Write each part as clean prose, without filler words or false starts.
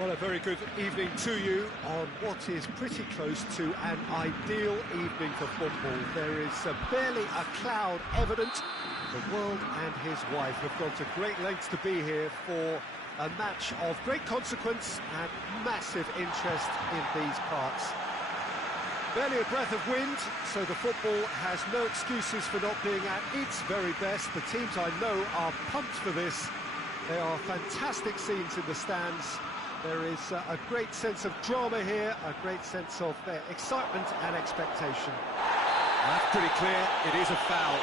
Well, a very good evening to you on what is pretty close to an ideal evening for football. There is barely a cloud evident. The world and his wife have gone to great lengths to be here for a match of great consequence and massive interest in these parts. Barely a breath of wind, so the football has no excuses for not being at its very best. The teams I know are pumped for this. There are fantastic scenes in the stands. There is a great sense of drama here, a great sense of excitement and expectation. That's pretty clear, it is a foul.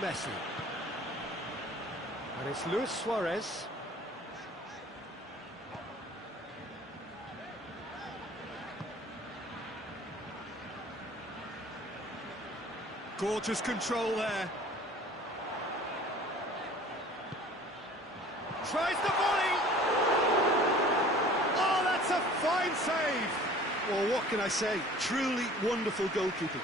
Messi. And it's Luis Suarez. Gorgeous control there. Tries the volley! Oh, that's a fine save! Well, what can I say? Truly wonderful goalkeeping.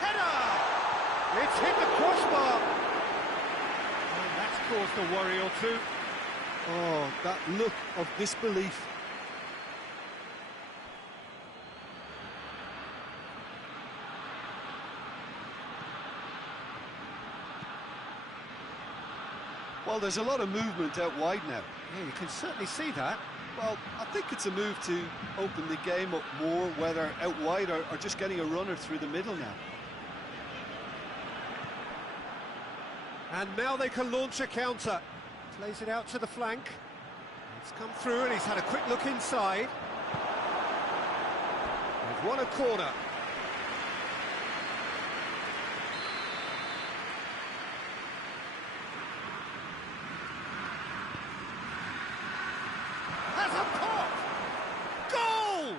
Header! It's hit the crossbar! And that's caused a worry or two. Oh, that look of disbelief. Well, there's a lot of movement out wide now. Yeah, you can certainly see that. Well, I think it's a move to open the game up more, whether out wide or just getting a runner through the middle now. And now they can launch a counter. Plays it out to the flank. It's come through and he's had a quick look inside. They've won a corner. Has a pop! Goal!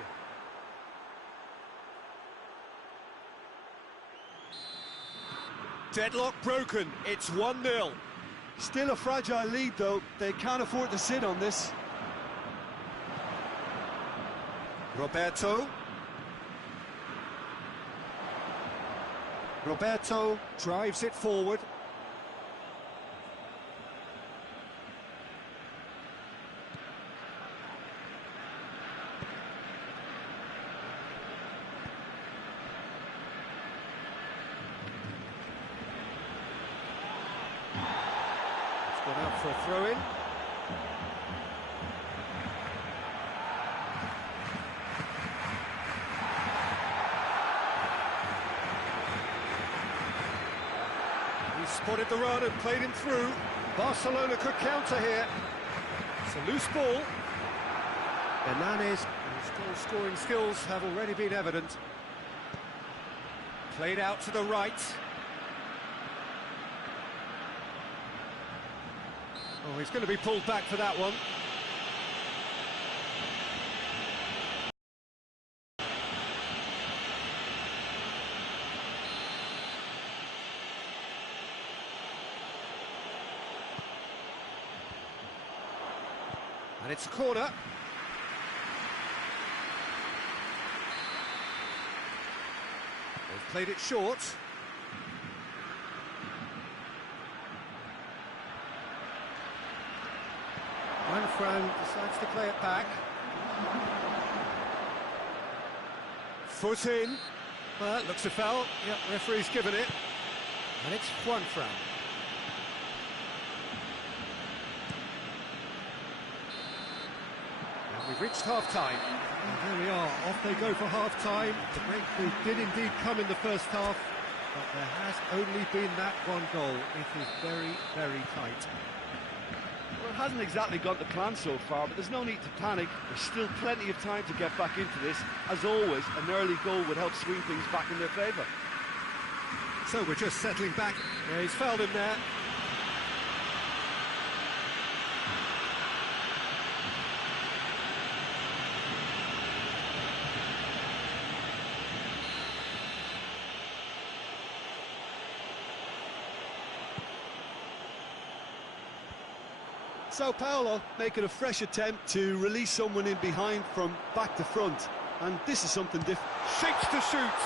Deadlock broken, it's 1-0. Still a fragile lead, though. They can't afford to sit on this. Roberto drives it forward. It's gone out for a throw-in. Spotted the run and played him through. Barcelona could counter here. It's a loose ball. Hernández, his goal-scoring skills have already been evident. Played out to the right. Oh, he's going to be pulled back for that one. And it's a corner. They've played it short. Juanfran decides to play it back. Foot in. Well, that looks a foul. Yep, referee's given it. And it's Juanfran. We've reached half-time. And there we are, off they go for half-time. The breakthrough did indeed come in the first half, but there has only been that one goal. It is very, very tight. Well, it hasn't exactly gone to plan so far, but there's no need to panic. There's still plenty of time to get back into this. As always, an early goal would help swing things back in their favour. So we're just settling back. Yeah, he's fouled him there. Sao Paulo making a fresh attempt to release someone in behind from back to front. and this is something different. Shapes to shoot.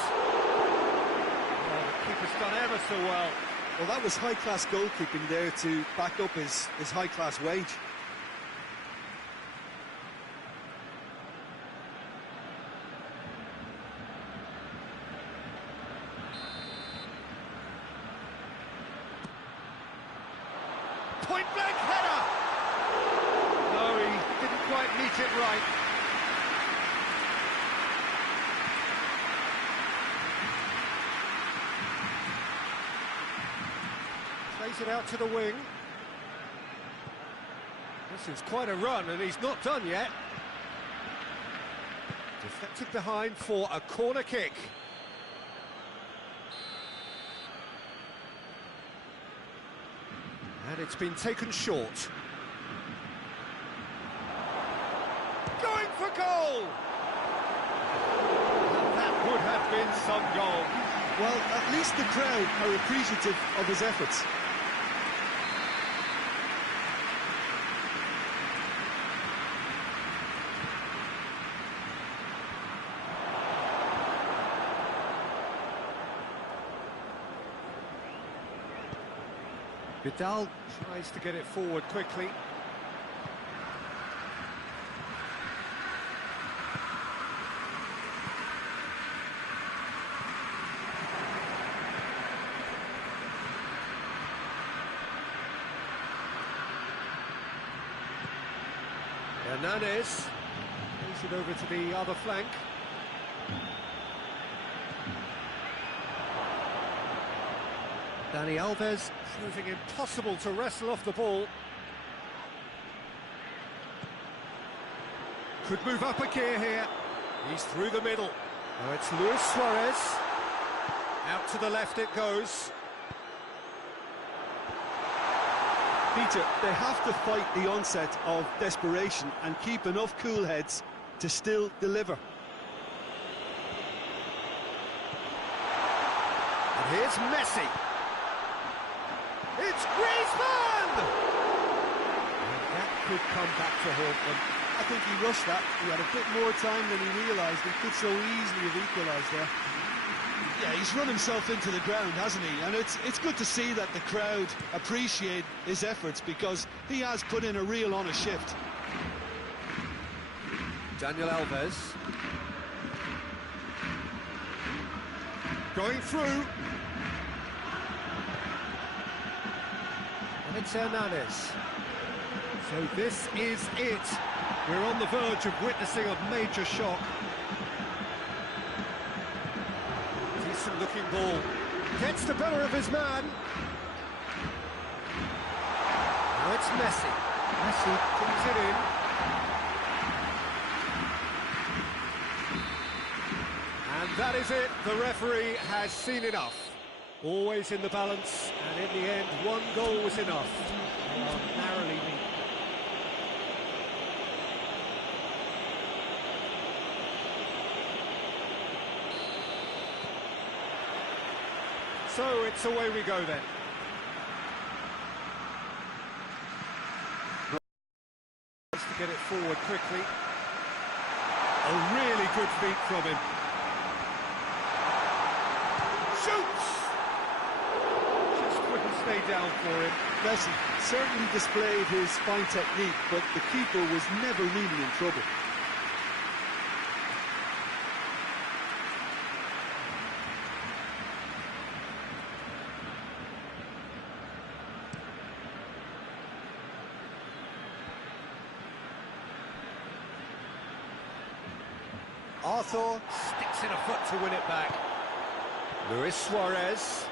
Oh, the keeper's done ever so well. Well, that was high-class goalkeeping there to back up his high-class wage. Point-blank header! No, he didn't quite meet it right. Plays it out to the wing. This is quite a run, and he's not done yet. Deflected behind for a corner kick. And it's been taken short. Going for goal! And that would have been some goal. Well, at least the crowd are appreciative of his efforts. Vidal tries to get it forward quickly. Hernandez plays it over to the other flank. Dani Alves proving impossible to wrestle off the ball. Could move up a gear here. He's through the middle. Oh, it's Luis Suarez. Out to the left it goes. Peter, they have to fight the onset of desperation and keep enough cool heads to still deliver. And here's Messi. It's Griezmann! And that could come back to haunt them. I think he rushed that. He had a bit more time than he realised. He could so easily have equalised there. Yeah, he's run himself into the ground, hasn't he? And it's good to see that the crowd appreciate his efforts, because he has put in a real honest shift. Daniel Alves. Going through. And it's Hernandez. So this is it. We're on the verge of witnessing a major shock. Decent looking ball. Gets the better of his man. Now it's Messi. Messi brings it in. And that is it. The referee has seen enough. Always in the balance, and in the end, one goal was enough. Narrowly beaten. So it's away we go then. Tries to get it forward quickly. A really good feat from him. Shoots! Just couldn't stay down for him. Messi certainly displayed his fine technique, but the keeper was never really in trouble. Arthur sticks in a foot to win it back. Luis Suarez.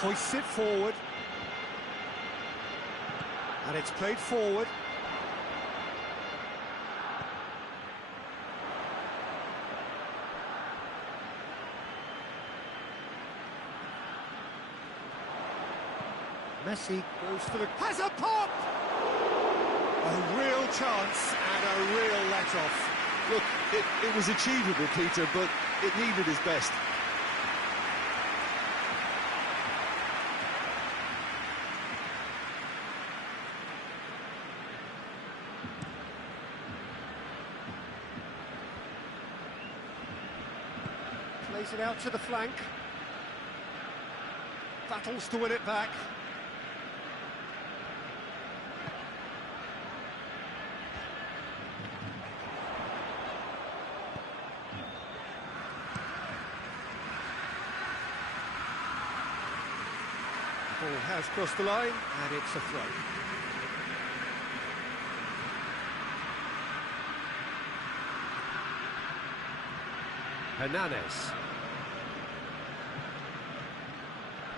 Hoists it forward. And it's played forward. Messi goes for the... has a pop! A real chance and a real let-off. Look, it was achievable, Peter, but it needed his best. Plays it out to the flank. Battles to win it back. Ball has crossed the line, and it's a throw. Hernandez.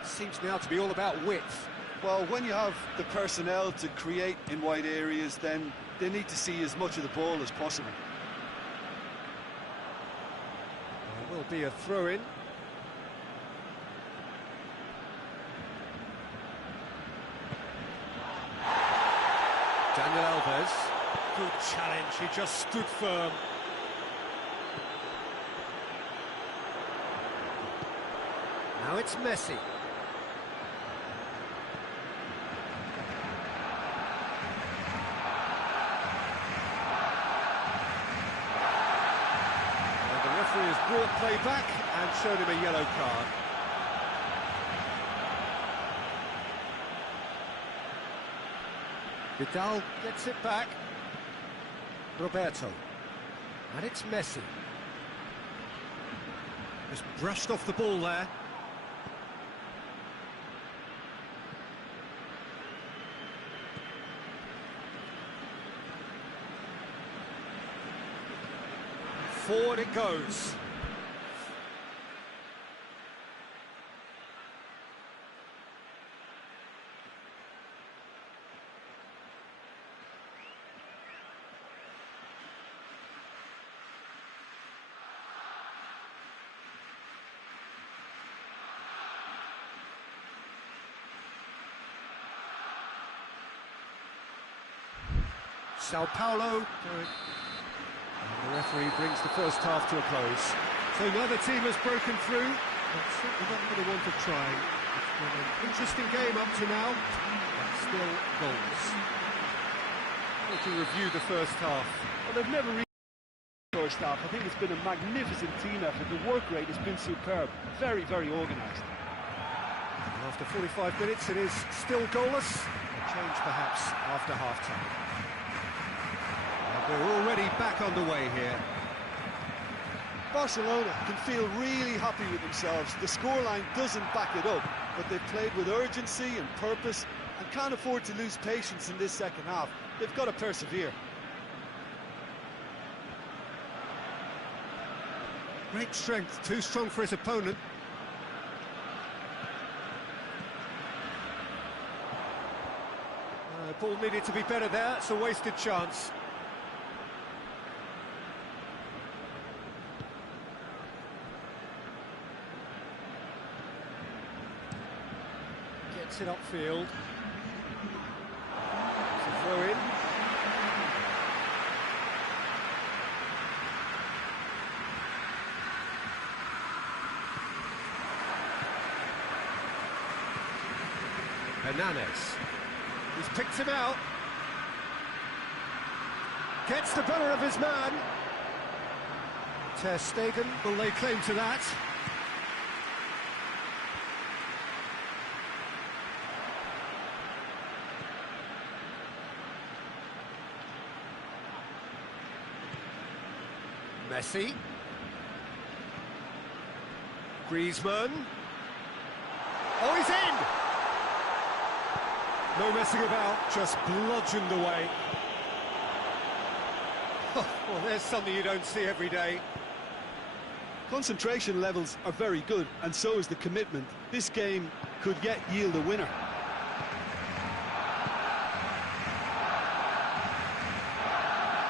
Seems now to be all about width. Well, when you have the personnel to create in wide areas, then they need to see as much of the ball as possible. There will be a throw-in. Daniel Alves. Good challenge, he just stood firm. Now it's Messi. And the referee has brought play back and shown him a yellow card. Vidal gets it back. Roberto. And it's Messi. Just brushed off the ball there. Forward it goes. Sao Paulo. And the referee brings the first half to a close. So neither team has broken through, but certainly not for the want of trying. It's been an interesting game up to now, but still goals. To review the first half. Well, they've never reached the first half. I think it's been a magnificent team effort. The work rate has been superb. Very, very organised. After 45 minutes, it is still goalless. A change perhaps after half-time. We're already back underway here. Barcelona can feel really happy with themselves. The scoreline doesn't back it up, but they've played with urgency and purpose and can't afford to lose patience in this second half. They've got to persevere. Great strength, too strong for his opponent. The ball needed to be better there, it's a wasted chance. Gets it upfield. It's a throw in. Hernandez. He's picked him out. Gets the better of his man. Ter Stegen will lay claim to that. Messi. Griezmann. Oh, he's in! No messing about, just bludgeoned away. Oh, well, there's something you don't see every day. Concentration levels are very good, and so is the commitment. This game could yet yield a winner.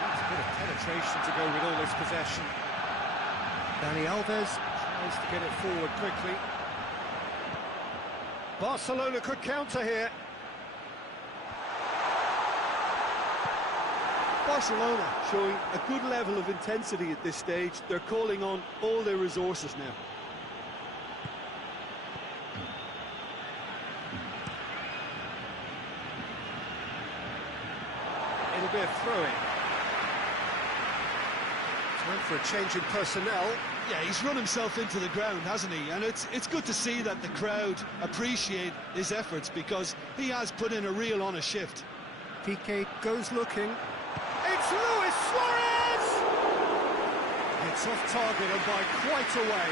Needs a bit of penetration to go with all this possession. Dani Alves tries to get it forward quickly. Barcelona could counter here. Barcelona showing a good level of intensity at this stage. They're calling on all their resources now. It'll be a throw-in. Time for a change in personnel. Yeah, he's run himself into the ground, hasn't he? And it's good to see that the crowd appreciate his efforts, because he has put in a real honest shift. Piqué goes looking. It's Luis Suarez! It's off target and by quite a way.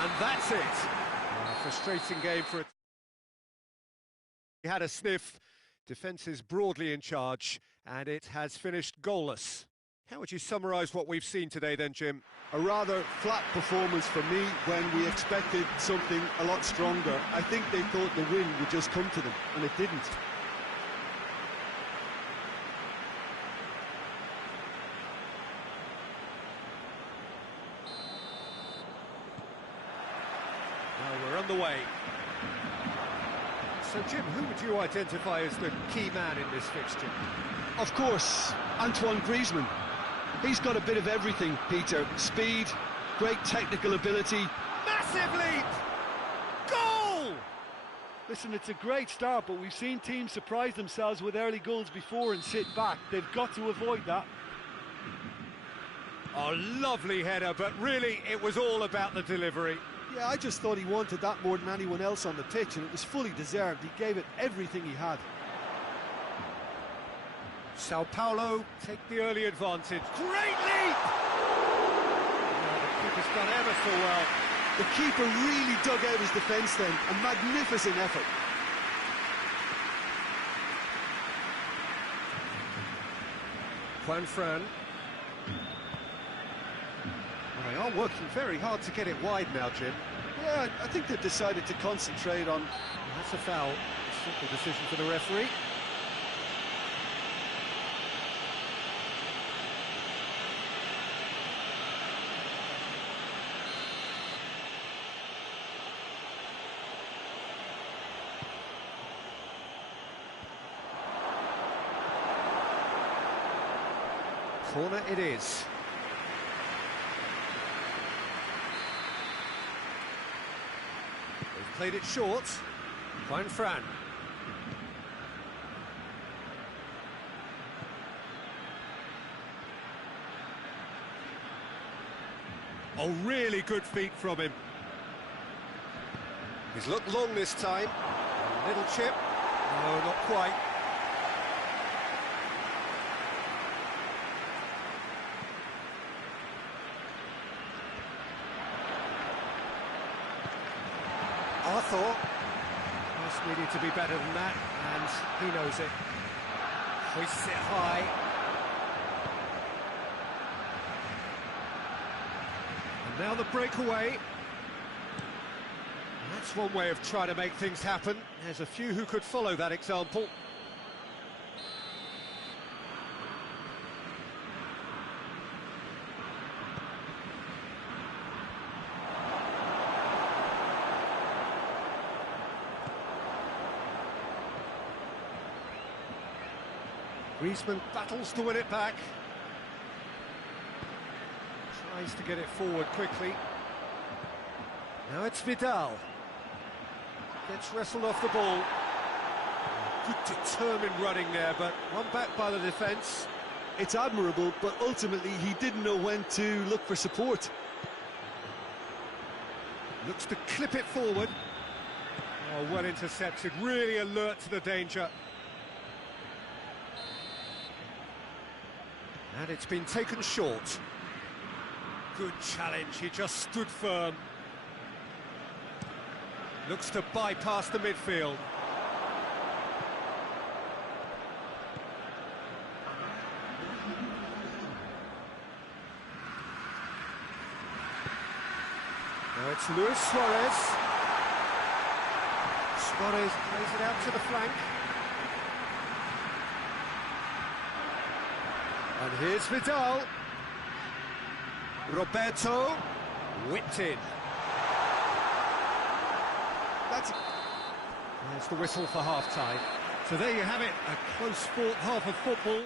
And that's it. A frustrating game for it. He had a sniff. Defence is broadly in charge, and it has finished goalless. How would you summarise what we've seen today then, Jim? A rather flat performance for me when we expected something a lot stronger. I think they thought the win would just come to them, and it didn't. Now we're underway. So, Jim, who would you identify as the key man in this fixture? Of course, Antoine Griezmann. He's got a bit of everything, Peter. Speed, great technical ability. Massive leap! Goal! Listen, it's a great start, but we've seen teams surprise themselves with early goals before and sit back. They've got to avoid that. A lovely header, but really it was all about the delivery. Yeah, I just thought he wanted that more than anyone else on the pitch, and it was fully deserved. He gave it everything he had. Sao Paulo take the early advantage. Great leap! Oh, the keeper's done ever so well. The keeper really dug out his defence then. A magnificent effort. Juan Fran. Well, they are working very hard to get it wide now, Jim. Yeah, I think they've decided to concentrate on... That's a foul. Simple decision for the referee. Corner it is. They've played it short. Juan Fran. Oh, really good feet from him. He's looked long this time. A little chip. No, not quite. Arthur just needed to be better than that, and he knows it. Hoists it high. And now the breakaway. That's one way of trying to make things happen. There's a few who could follow that example. Griezmann battles to win it back. Tries to get it forward quickly. Now it's Vidal. Gets wrestled off the ball. Good determined running there, but one back by the defence. It's admirable, but ultimately he didn't know when to look for support. Looks to clip it forward. Oh, well intercepted, really alert to the danger. And it's been taken short. Good challenge, he just stood firm. Looks to bypass the midfield. Now it's Luis Suarez. Suarez plays it out to the flank. And here's Vidal. Roberto, whipped in. There's the whistle for half-time. So there you have it, a close-fought half of football.